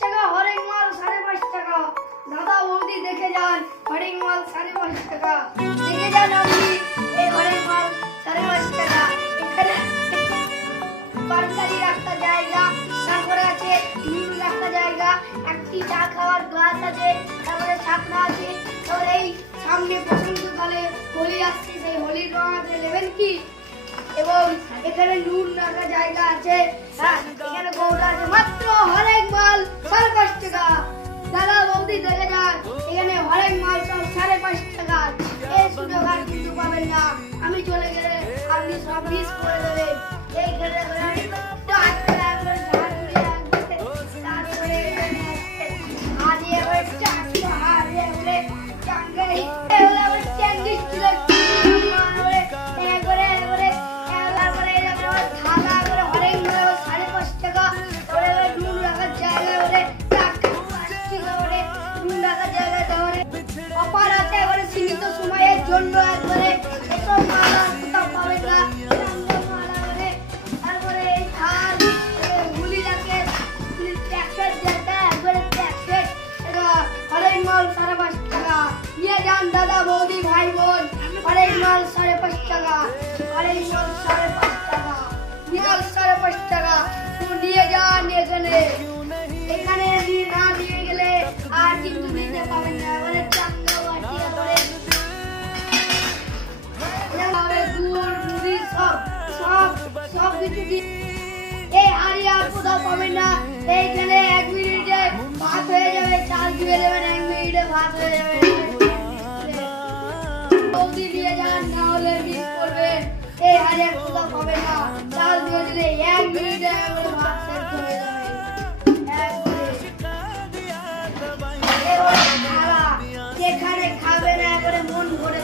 টাকা, হরেক মাল 5.5 টাকা। দাদা বৌদি দেখে যান, হরেক মাল 5.5 টাকা। দেখে যান আপনি এই হরেক মাল 5.5 টাকা। এখানে তরকারি রাখার জায়গা, তারপরে আছে নুন রাখার জায়গা, একটি চা খাওয়ার গ্লাস আছে, তারপরে ছাকনা আছে। তারপরে এই সামনে বসন্তকালে হোলি আসছে, সেই হোলির রং আপনি নেবেন কি? এবং এখানে নুন রাখার জায়গা আছে, হ্যাঁ এখানে গৌড়া আছে, মাত্র হরেক মাল 5.5 টাকা। দাদা বৌদি দেখে যান, এখানে হরেক মাল সব 5.5 টাকা। এই সুযোগ আর কিন্তু পাবেন না। আমি চলে গেলে আপনি সব মিস করে দেবেন। এইখানে সীমিত সময়ের জন্য একবারে এসব মাল আর কোথাও পাবেন না। তারপরে এই থাল গুলি রাখে প্যাকেট, যেটা একবারে প্যাকেট, এটা হরেক মাল 5.5 টাকা। নিয়ে যান দাদা বৌদি ভাই বোন, হরেক মাল 5.5 টাকা, হরেক মাল 5.5 টাকা, মাল 5.5 টাকা। নিয়ে যান এখানে, এখানে না নিয়ে গেলে আর কিন্তু নিতে পাবেন না। এবারে চাঙ্গা বাটি করে সব কিছু এই হাড়ি আর কোথাও পাবেন না। এইখানে 1 মিনিটে ভাত হয়ে যাবে, চাল দিয়ে দেবেন, 1 মিনিটে ভাত হয়ে যাবে। বৌদি নিয়ে যান, না হলে মিস করবেন। এই হাড়ি আর কোথাও পাবেন না, চাল দিয়ে দিলে 1 মিনিটে ভাত সেদ্ধ হয়ে যাবে। যেখানে খাবে না, একবারে মন ভরে